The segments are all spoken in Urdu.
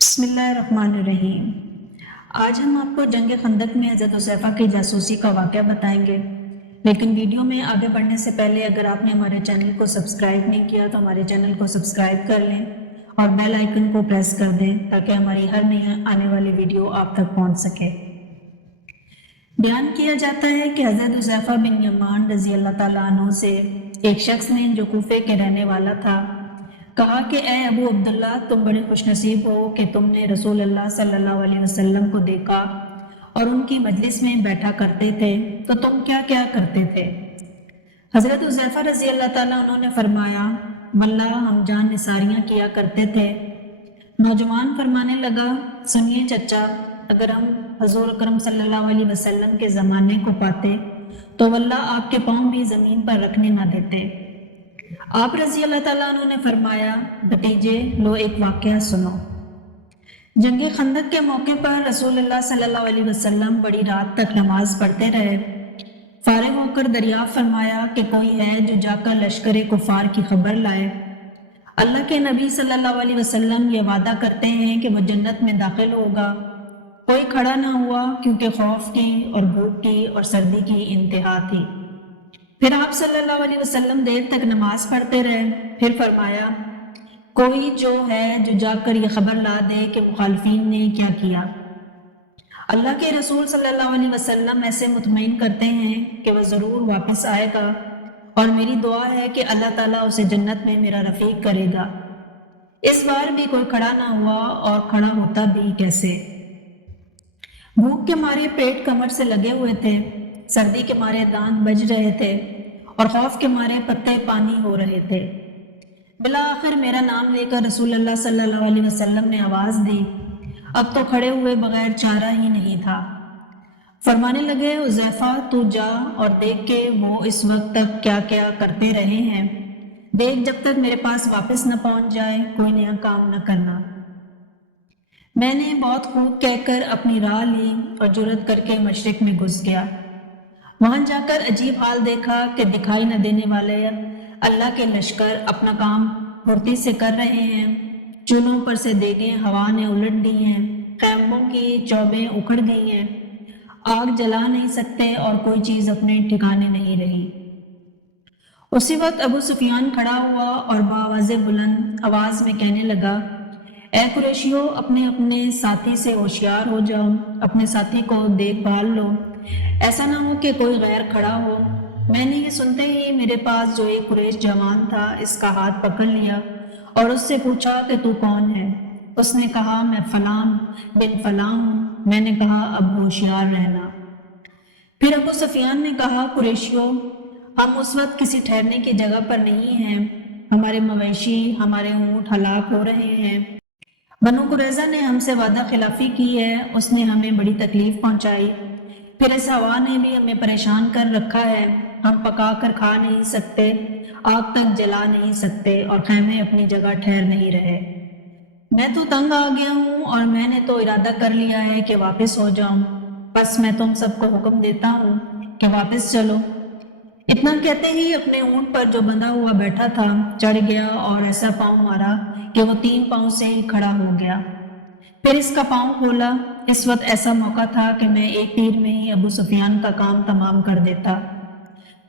بسم اللہ الرحمن الرحیم۔ آج ہم آپ کو جنگ خندق میں حضرت حذیفہ کی جاسوسی کا واقعہ بتائیں گے، لیکن ویڈیو میں آگے بڑھنے سے پہلے اگر آپ نے ہمارے چینل کو سبسکرائب نہیں کیا تو ہمارے چینل کو سبسکرائب کر لیں اور بیل آئیکن کو پریس کر دیں تاکہ ہماری ہر نئی آنے والی ویڈیو آپ تک پہنچ سکے۔ بیان کیا جاتا ہے کہ حضرت حذیفہ بن یمان رضی اللہ تعالیٰ عنہ سے ایک شخص نے جو کوفے کے رہنے والا تھا کہا کہ اے ابو عبداللہ، تم بڑے خوش نصیب ہو کہ تم نے رسول اللہ صلی اللہ علیہ وسلم کو دیکھا اور ان کی مجلس میں بیٹھا کرتے تھے، تو تم کیا کیا کرتے تھے؟ حضرت حذیفہ رضی اللہ تعالیٰ عنہ نے فرمایا، واللہ ہم جان نثاریاں کیا کرتے تھے۔ نوجوان فرمانے لگا، سنیے چچا، اگر ہم حضور اکرم صلی اللہ علیہ وسلم کے زمانے کو پاتے تو واللہ آپ کے پاؤں بھی زمین پر رکھنے نہ دیتے۔ آپ رضی اللہ تعالیٰ عنہ نے فرمایا، بھتیجے لو ایک واقعہ سنو۔ جنگ خندق کے موقع پر رسول اللہ صلی اللہ علیہ وسلم بڑی رات تک نماز پڑھتے رہے۔ فارغ ہو کر دریافت فرمایا کہ کوئی ہے جو جا کر لشکر کفار کی خبر لائے۔ اللہ کے نبی صلی اللہ علیہ وسلم یہ وعدہ کرتے ہیں کہ وہ جنت میں داخل ہوگا۔ کوئی کھڑا نہ ہوا کیونکہ خوف کی اور بھوک کی اور سردی کی انتہا تھی۔ پھر آپ صلی اللہ علیہ وسلم دیر تک نماز پڑھتے رہے۔ پھر فرمایا، کوئی جو ہے جو جا کر یہ خبر لا دے کہ مخالفین نے کیا کیا۔ اللہ کے رسول صلی اللہ علیہ وسلم ایسے مطمئن کرتے ہیں کہ وہ ضرور واپس آئے گا، اور میری دعا ہے کہ اللہ تعالیٰ اسے جنت میں میرا رفیق کرے گا۔ اس بار بھی کوئی کھڑا نہ ہوا، اور کھڑا ہوتا بھی کیسے؟ بھوک کے مارے پیٹ کمر سے لگے ہوئے تھے، سردی کے مارے دانت بج رہے تھے، اور خوف کے مارے پتے پانی ہو رہے تھے۔ بالآخر میرا نام لے کر رسول اللہ صلی اللہ علیہ وسلم نے آواز دی، اب تو کھڑے ہوئے بغیر چارہ ہی نہیں تھا۔ فرمانے لگے، حذیفہ تو جا اور دیکھ کہ وہ اس وقت تک کیا کیا کرتے رہے ہیں، دیکھ جب تک میرے پاس واپس نہ پہنچ جائے کوئی نیا کام نہ کرنا۔ میں نے بہت خوب کہہ کر اپنی راہ لی اور جرأت کر کے مشرق میں گھس گیا۔ وہاں جا کر عجیب حال دیکھا کہ دکھائی نہ دینے والے اللہ کے لشکر اپنا کام پھرتی سے کر رہے ہیں۔ چولہوں پر سے دیگیں ہوا نے الٹ دی ہیں، خیموں کی چوبیں اکھڑ گئی ہیں، آگ جلا نہیں سکتے اور کوئی چیز اپنے ٹھکانے نہیں رہی۔ اسی وقت ابو سفیان کھڑا ہوا اور بآواز بلند آواز میں کہنے لگا، اے قریشیو، اپنے اپنے ساتھی سے ہوشیار ہو جاؤ، اپنے ساتھی کو دیکھ بھال لو، ایسا نہ ہو کہ کوئی غیر کھڑا ہو۔ میں نے یہ سنتے ہی میرے پاس جو ایک قریش جوان تھا اس کا ہاتھ پکڑ لیا اور اس سے پوچھا کہ تو کون ہے؟ اس نے کہا، میں فلاں بن فلاں ہوں۔ میں نے کہا، اب ہوشیار رہنا۔ پھر ابو سفیان نے کہا، قریشیو، ہم اس وقت کسی ٹھہرنے کی جگہ پر نہیں ہیں، ہمارے مویشی، ہمارے اونٹ ہلاک ہو رہے ہیں۔ بنو قریظہ نے ہم سے وعدہ خلافی کی ہے، اس نے ہمیں بڑی تکلیف پہنچائی، پھر اس ہوا نے بھی ہمیں پریشان کر رکھا ہے، ہم پکا کر کھا نہیں سکتے، آگ تک جلا نہیں سکتے، اور خیمے اپنی جگہ ٹھہر نہیں رہے۔ میں تو تنگ آ گیا ہوں اور میں نے تو ارادہ کر لیا ہے کہ واپس ہو جاؤں، بس میں تم سب کو حکم دیتا ہوں کہ واپس چلو۔ اتنا کہتے ہی اپنے اونٹ پر جو بندھا ہوا بیٹھا تھا چڑھ گیا اور ایسا پاؤں مارا کہ وہ 3 پاؤں سے ہی کھڑا ہو گیا۔ پھر اس کا پاؤں کھولا۔ اس وقت ایسا موقع تھا کہ میں ایک تیر میں ہی ابو سفیان کا کام تمام کر دیتا،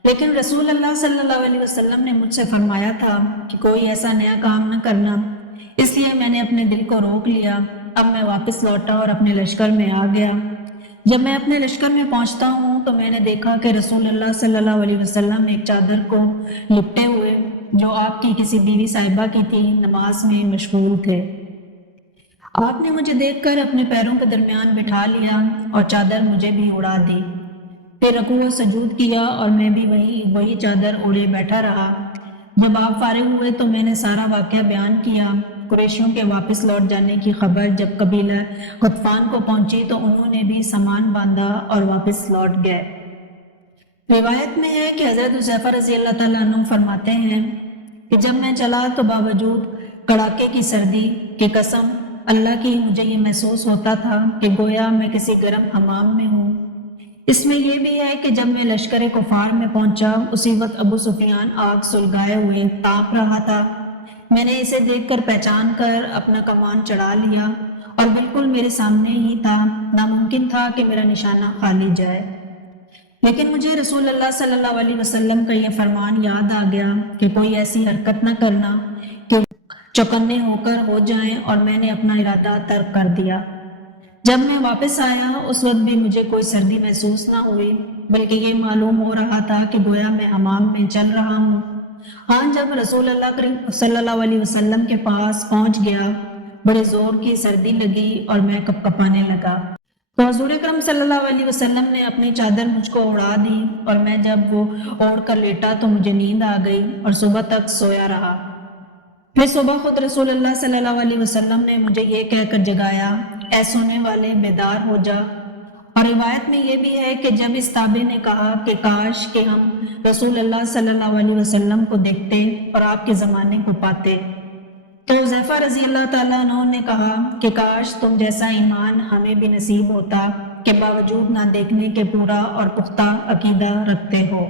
لیکن رسول اللہ صلی اللہ علیہ وسلم نے مجھ سے فرمایا تھا کہ کوئی ایسا نیا کام نہ کرنا، اس لیے میں نے اپنے دل کو روک لیا۔ اب میں واپس لوٹا اور اپنے لشکر میں آ گیا۔ جب میں اپنے لشکر میں پہنچتا ہوں تو میں نے دیکھا کہ رسول اللہ صلی اللہ علیہ وسلم ایک چادر کو لپٹے ہوئے جو آپ کی کسی بیوی صاحبہ کی تھی نماز میں مشغول تھے۔ آپ نے مجھے دیکھ کر اپنے پیروں کے درمیان بٹھا لیا اور چادر مجھے بھی اڑا دی۔ پھر رکوع و سجود کیا اور میں بھی وہی چادر اوڑھے بیٹھا رہا۔ جب آپ فارغ ہوئے تو میں نے سارا واقعہ بیان کیا۔ قریشیوں کے واپس لوٹ جانے کی خبر جب قبیلہ غطفان کو پہنچی تو انہوں نے بھی سامان باندھا اور واپس لوٹ گئے۔ روایت میں ہے کہ حضرت حذیفہ رضی اللہ تعالیٰ عنہ فرماتے ہیں کہ جب میں چلا تو باوجود کڑاکے کی سردی کی قسم اللہ کی مجھے یہ محسوس ہوتا تھا کہ گویا میں کسی گرم حمام میں ہوں۔ اس میں یہ بھی ہے کہ جب میں لشکر کفار میں پہنچا اسی وقت ابو سفیان آگ سلگائے ہوئے تاپ رہا تھا۔ میں نے اسے دیکھ کر پہچان کر اپنا کمان چڑھا لیا اور بالکل میرے سامنے ہی تھا، ناممکن تھا کہ میرا نشانہ خالی جائے۔ لیکن مجھے رسول اللہ صلی اللہ علیہ وسلم کا یہ فرمان یاد آ گیا کہ کوئی ایسی حرکت نہ کرنا کہ چوکنے ہو کر ہو جائیں، اور میں نے اپنا ارادہ ترک کر دیا۔ جب میں واپس آیا اس وقت بھی مجھے کوئی سردی محسوس نہ ہوئی، بلکہ یہ معلوم ہو رہا تھا کہ گویا میں حمام میں چل رہا ہوں۔ ہاں، جب رسول اللہ کریم صلی اللہ علیہ وسلم کے پاس پہنچ گیا، بڑے زور کی سردی لگی اور میں کپ کپانے لگا۔ تو حضور اکرم صلی اللہ علیہ وسلم نے اپنی چادر مجھ کو اڑا دی، اور میں جب وہ اوڑھ کر لیٹا تو مجھے نیند آ گئی اور صبح تک سویا رہا۔ پھر صبح خود رسول اللہ صلی اللہ علیہ وسلم نے مجھے یہ کہہ کر جگایا، اے سونے والے، بیدار ہو جا۔ اور روایت میں یہ بھی ہے کہ جب اس تابع نے کہا کہ کاش کہ ہم رسول اللہ صلی اللہ علیہ وسلم کو دیکھتے اور آپ کے زمانے کو پاتے، تو حذیفہ رضی اللہ تعالیٰ عنہ نے کہا کہ کاش تم جیسا ایمان ہمیں بھی نصیب ہوتا کہ باوجود نہ دیکھنے کے پورا اور پختہ عقیدہ رکھتے ہو۔